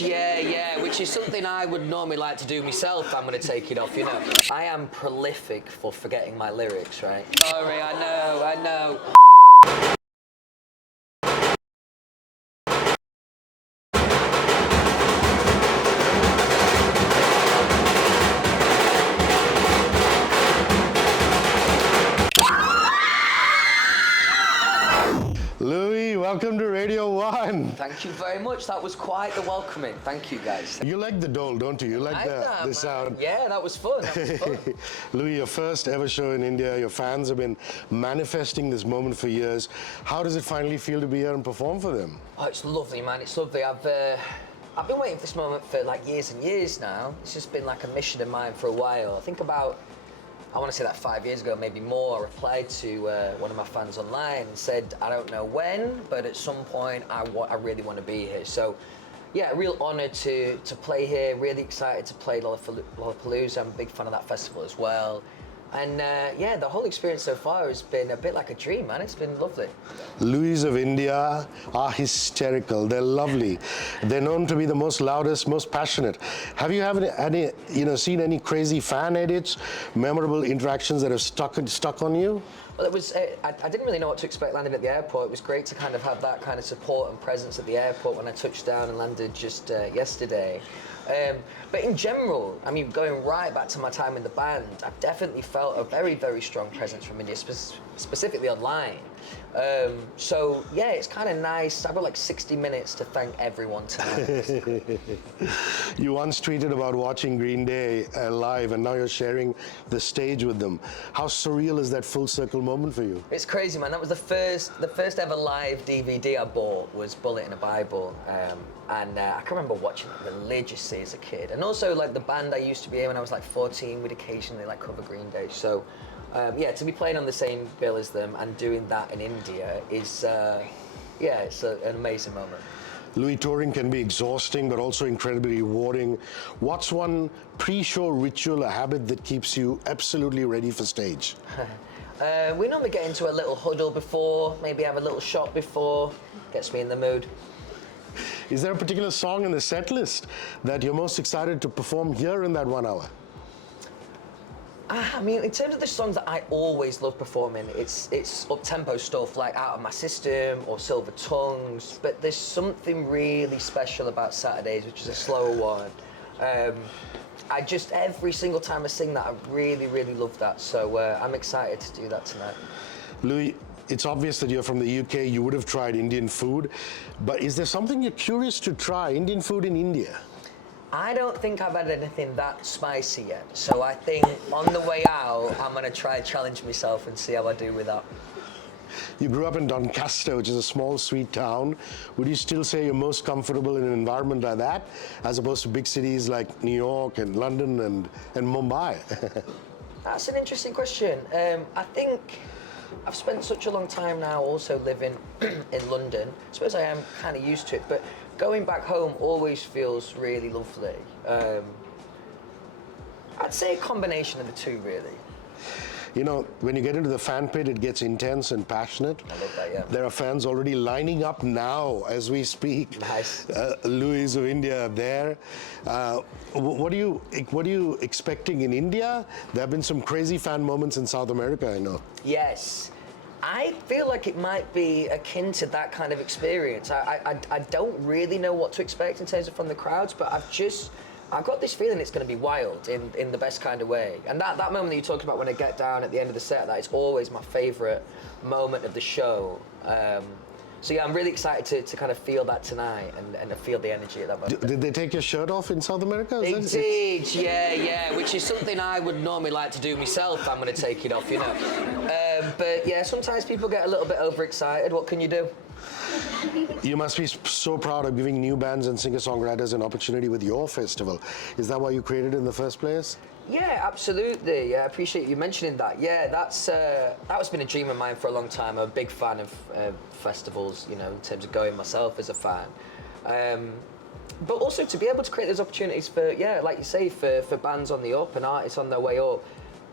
Indeed, yeah, which is something I would normally like to do myself. I'm going to take it off, you know. I am prolific for forgetting my lyrics, right? Sorry, I know. Louis, welcome to Radio 1. Thank you very much. That was quite the welcoming. Thank you, guys. You like the dole, don't you? You like the sound. Yeah, that was fun. Louis, your first ever show in India. Your fans have been manifesting this moment for years. How does it finally feel to be here and perform for them? Oh, it's lovely, man. It's lovely. I've been waiting for this moment for like years and years now. It's just been like a mission of mine for a while. I want to say that 5 years ago, maybe more, I replied to one of my fans online and said, I don't know when, but at some point I really want to be here. So, yeah, real honour to play here, really excited to play Lollapalooza. I'm a big fan of that festival as well. And yeah, the whole experience so far has been a bit like a dream, man. It's been lovely. Louies of India are hysterical. They're lovely. They're known to be the most loudest, most passionate. Have you seen any crazy fan edits, memorable interactions that have stuck on you? Well, it was. I didn't really know what to expect landing at the airport. It was great to kind of have that kind of support and presence at the airport when I touched down and landed just yesterday. But in general, I mean, going right back to my time in the band, I've definitely felt a very, very strong presence from India, specifically online. So yeah, it's kind of nice. I've got like 60 minutes to thank everyone tonight. You once tweeted about watching Green Day live, and now you're sharing the stage with them. How surreal is that full circle moment for you? It's crazy, man. That was the first ever live DVD I bought was Bullet in a Bible, and I can remember watching it religiously as a kid. And also, like the band I used to be in when I was like 14, we'd occasionally like cover Green Day. So. Yeah, to be playing on the same bill as them and doing that in India is, yeah, it's an amazing moment. Louis, touring can be exhausting, but also incredibly rewarding. What's one pre-show ritual, a habit that keeps you absolutely ready for stage? We normally get into a little huddle before, maybe have a little shot before, gets me in the mood. Is there a particular song in the set list that you're most excited to perform here in that 1 hour? I mean, in terms of the songs that I always love performing, it's up-tempo stuff like Out of My System or Silver Tongues, but there's something really special about Saturdays, which is a slower one. Every single time I sing that, I really, really love that, so I'm excited to do that tonight. Louis, it's obvious that you're from the UK, you would have tried Indian food, but is there something you're curious to try, Indian food in India? I don't think I've had anything that spicy yet, so I think on the way out, I'm going to try and challenge myself and see how I do with that. You grew up in Doncaster, which is a small, sweet town. Would you still say you're most comfortable in an environment like that, as opposed to big cities like New York and London and Mumbai? That's an interesting question. I think I've spent such a long time now also living in London. I suppose I am kind of used to it, but going back home always feels really lovely. I'd say a combination of the two, really. You know, when you get into the fan pit, it gets intense and passionate. I love that, yeah. There are fans already lining up now as we speak. Nice. Louies of India are there. What are you expecting in India? There have been some crazy fan moments in South America, I know. Yes. I feel like it might be akin to that kind of experience. I don't really know what to expect in terms of from the crowds, but I've got this feeling it's going to be wild in the best kind of way. And that moment that you talked about when I get down at the end of the set, that is always my favourite moment of the show. So yeah, I'm really excited to kind of feel that tonight and feel the energy at that moment. Did they take your shirt off in South America? They did, yeah, which is something I would normally like to do myself. I'm going to take it off, you know. But yeah, sometimes people get a little bit overexcited. What can you do? You must be so proud of giving new bands and singer-songwriters an opportunity with your festival. Is that why you created it in the first place? Yeah, absolutely. I appreciate you mentioning that. Yeah, that's been a dream of mine for a long time. I'm a big fan of festivals, you know, in terms of going myself as a fan. But also to be able to create those opportunities for, yeah, like you say, for bands on the up and artists on their way up.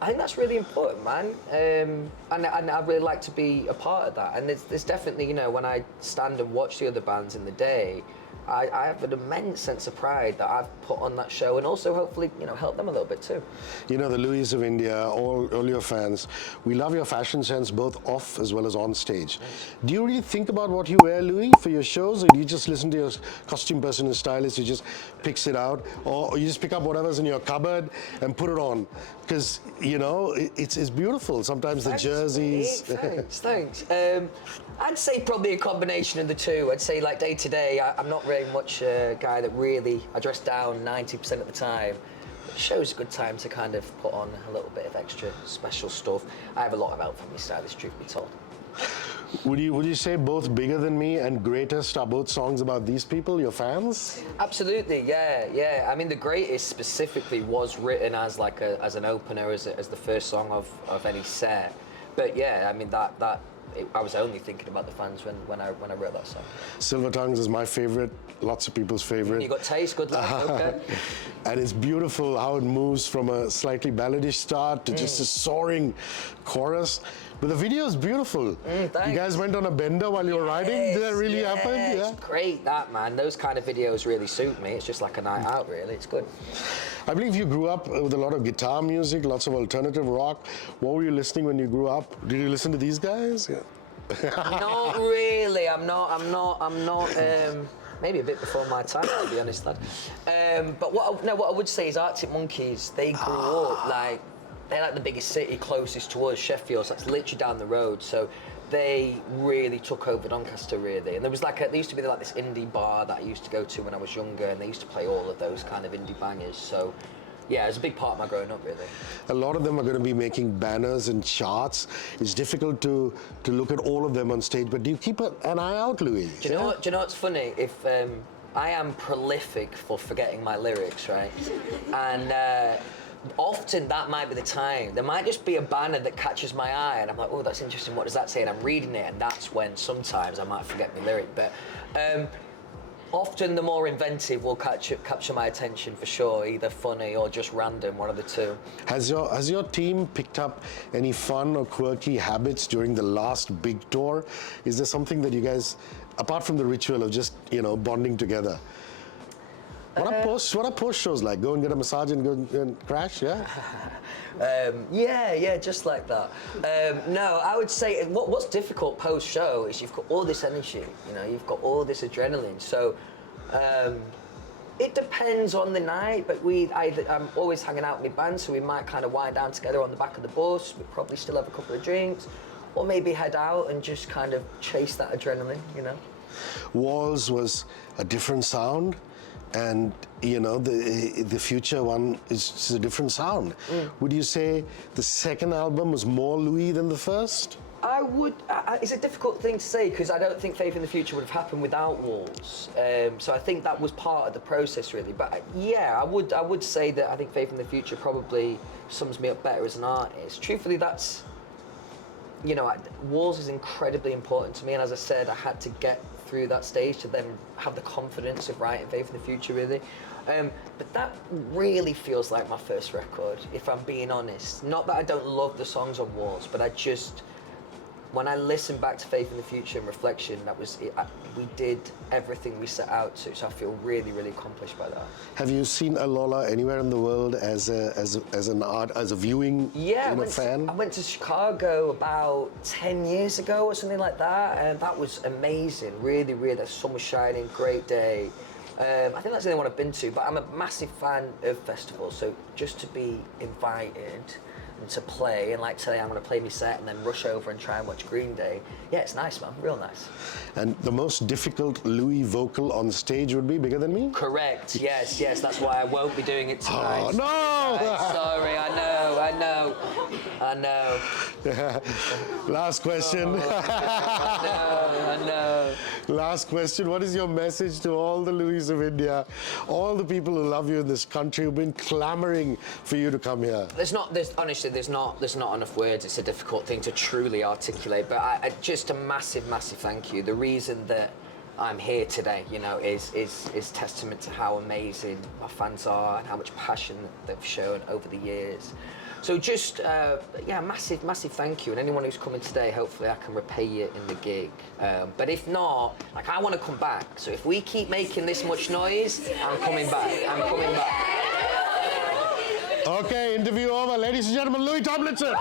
I think that's really important, man. And I'd really like to be a part of that. And there's definitely, you know, when I stand and watch the other bands in the day, I have an immense sense of pride that I've put on that show, and also hopefully, help them a little bit too. You know, the Louies of India, all your fans, we love your fashion sense both off as well as on stage. Do you really think about what you wear, Louis, for your shows, or do you just listen to your costume person and stylist who just picks it out, or you just pick up whatever's in your cupboard and put it on? Because, it's beautiful. Sometimes the jerseys. Thanks. I'd say probably a combination of the two. I'd say like day to day, I'm not very much a guy that really, I dress down 90% of the time. The show's a good time to kind of put on a little bit of extra special stuff. I have a lot of help from my stylist, truth be told. Would you say both Bigger Than Me and Greatest are both songs about these people, your fans? Absolutely, yeah. I mean, The Greatest specifically was written as like as an opener, as the first song of any set. But yeah, I mean I was only thinking about the fans when I wrote that song. Silver Tongues is my favorite, lots of people's favorite. You got taste, good luck, okay. And it's beautiful how it moves from a slightly balladish start to just a soaring chorus. But the video is beautiful. You guys went on a bender while you were riding? Did that really happen? Yeah. It's great, that, man. Those kind of videos really suit me. It's just like a night out, really. It's good. I believe you grew up with a lot of guitar music, lots of alternative rock. What were you listening when you grew up? Did you listen to these guys? Yeah. Not really. I'm not. Maybe a bit before my time, to be honest, lad. But what I would say is Arctic Monkeys. They grew up they're like the biggest city closest to us, Sheffield. So that's literally down the road. So they really took over Doncaster, really. And there used to be like this indie bar that I used to go to when I was younger, and they used to play all of those kind of indie bangers. So yeah, it was a big part of my growing up, really. A lot of them are going to be making banners and charts. It's difficult to look at all of them on stage, but do you keep an eye out, Louis? Do you know what's funny? If I am prolific for forgetting my lyrics, right? And often that might be the time. There might just be a banner that catches my eye, and I'm like, oh, that's interesting. What does that say? And I'm reading it, and that's when sometimes I might forget my lyric. But often the more inventive will capture my attention for sure, either funny or just random, one of the two. Has your team picked up any fun or quirky habits during the last big tour? Is there something that you guys, apart from the ritual of just, bonding together? What are post shows like? Go and get a massage and go and crash, yeah? Yeah, just like that. No, I would say what's difficult post show is you've got all this energy, you've got all this adrenaline. So it depends on the night, but I'm always hanging out with my band, so we might kind of wind down together on the back of the bus. We probably still have a couple of drinks, or maybe head out and just kind of chase that adrenaline, Walls was a different sound. And the future one is a different sound. Would you say the second album was more Louis than the first? I would. It's a difficult thing to say because I don't think Faith in the Future would have happened without Walls. So I think that was part of the process, really. But yeah, I would say that I think Faith in the Future probably sums me up better as an artist. Truthfully, that's. Walls is incredibly important to me, and as I said, I had to get through that stage to then have the confidence of writing Faith in the Future, really. But that really feels like my first record, if I'm being honest. Not that I don't love the songs on Walls, but when I listen back to Faith in the Future and Reflection, that was it. We did everything we set out to, so I feel really, really accomplished by that. Have you seen a Lolla anywhere in the world as a viewing fan? I went to Chicago about 10 years ago or something like that, and that was amazing. Really, really, the sun was shining, great day. I think that's the only one I've been to, but I'm a massive fan of festivals, so just to be invited and to play, and like today I'm going to play my set and then rush over and try and watch Green Day. Yeah, it's nice, man, real nice. And the most difficult Louis vocal on stage would be Bigger Than Me? Correct, yes, that's why I won't be doing it tonight. Oh, no! Sorry, I know. Last question. I know. Last question, what is your message to all the Louies of India, all the people who love you in this country, who've been clamoring for you to come here? Honestly, there's not enough words. It's a difficult thing to truly articulate, but just a massive thank you. The reason that I'm here today, is testament to how amazing my fans are and how much passion they've shown over the years. So just, yeah, massive thank you. And anyone who's coming today, hopefully I can repay you in the gig. But if not, like, I want to come back. So if we keep making this much noise, I'm coming back. I'm coming back. Okay, interview over. Ladies and gentlemen, Louis Tomlinson.